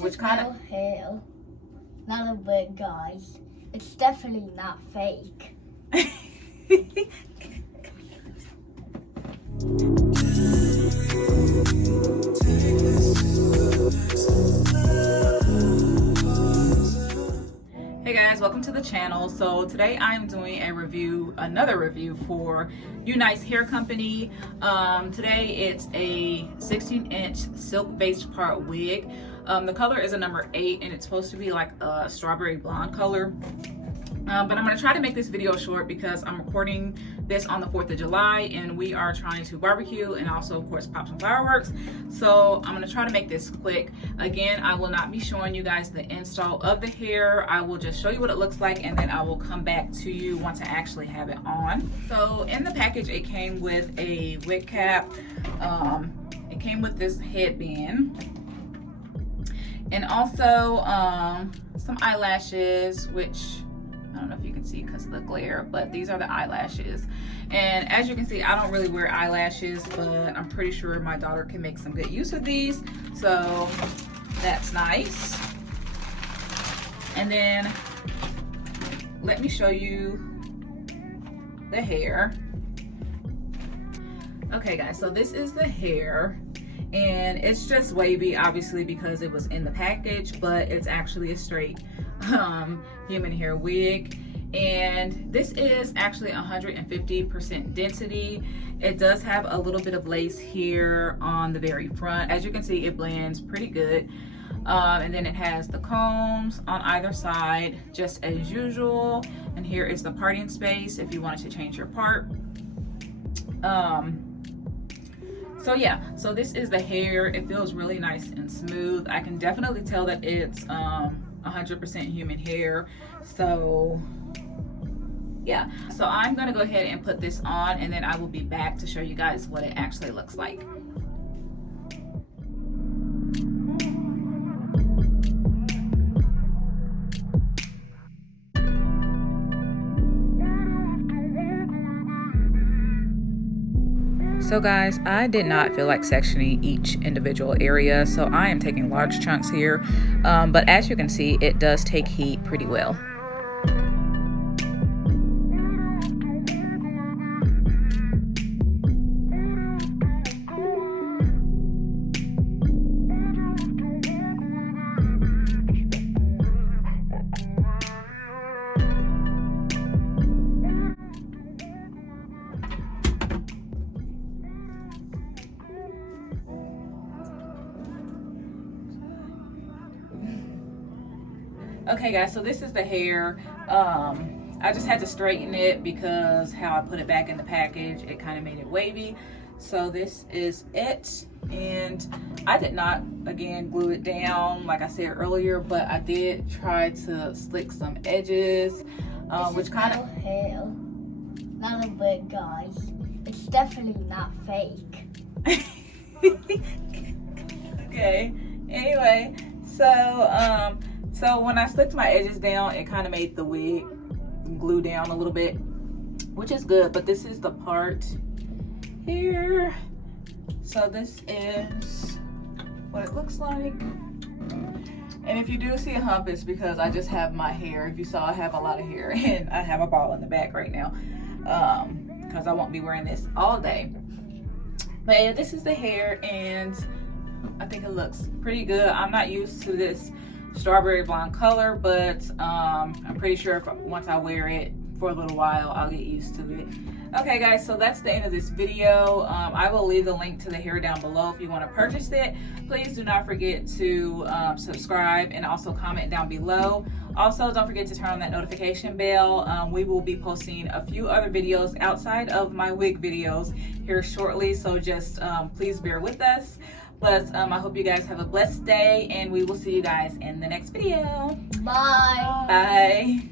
which kind of hair. Not a wig, guys. It's definitely not fake. Hey guys, welcome to the channel. So today I'm doing another review for UNice Hair Company. Today it's a 16-inch silk-based part wig. The color is a number 8 and it's supposed to be like a strawberry blonde color. But I'm going to try to make this video short because I'm recording this on the 4th of July and we are trying to barbecue and also of course pop some fireworks. So I'm going to try to make this quick. Again, I will not be showing you guys the install of the hair. I will just show you what it looks like and then I will come back to you once I actually have it on. So in the package it came with a wig cap. It came with this headband. And also some eyelashes, which I don't know if you can see because of the glare, but these are the eyelashes. And as you can see, I don't really wear eyelashes, but I'm pretty sure my daughter can make some good use of these. So that's nice. And then let me show you the hair. Okay guys, so this is the hair. And it's just wavy, obviously, because it was in the package, but it's actually a straight human hair wig. And this is actually 150% density. It does have a little bit of lace here on the very front. As you can see, it blends pretty good. And then it has the combs on either side, just as usual. And here is the parting space if you wanted to change your part. So yeah, so this is the hair. It feels really nice and smooth. I can definitely tell that it's 100% human hair. So yeah, so I'm gonna go ahead and put this on and then I will be back to show you guys what it actually looks like. So guys, I did not feel like sectioning each individual area, so I am taking large chunks here. But as you can see, it does take heat pretty well. Okay guys, so this is the hair. I just had to straighten it because how I put it back in the package, it kind of made it wavy. So this is it. And I did not, again, glue it down like I said earlier, but I did try to slick some edges, which kind of hair. Not a wig, guys. It's definitely not fake. Okay, anyway, so when I slicked my edges down, it kind of made the wig glue down a little bit, which is good, but this is the part here. So this is what it looks like. And if you do see a hump, it's because I just have my hair. If you saw, I have a lot of hair and I have a ball in the back right now because I won't be wearing this all day. But yeah, this is the hair and I think it looks pretty good. I'm not used to this strawberry blonde color, but I'm pretty sure once I wear it for a little while, I'll get used to it. Okay guys, so that's the end of this video. I will leave the link to the hair down below if you want to purchase it. Please do not forget to subscribe and also comment down below. Also, don't forget to turn on that notification bell. We will be posting a few other videos outside of my wig videos here shortly, so just please bear with us. But I hope you guys have a blessed day and we will see you guys in the next video. Bye. Bye.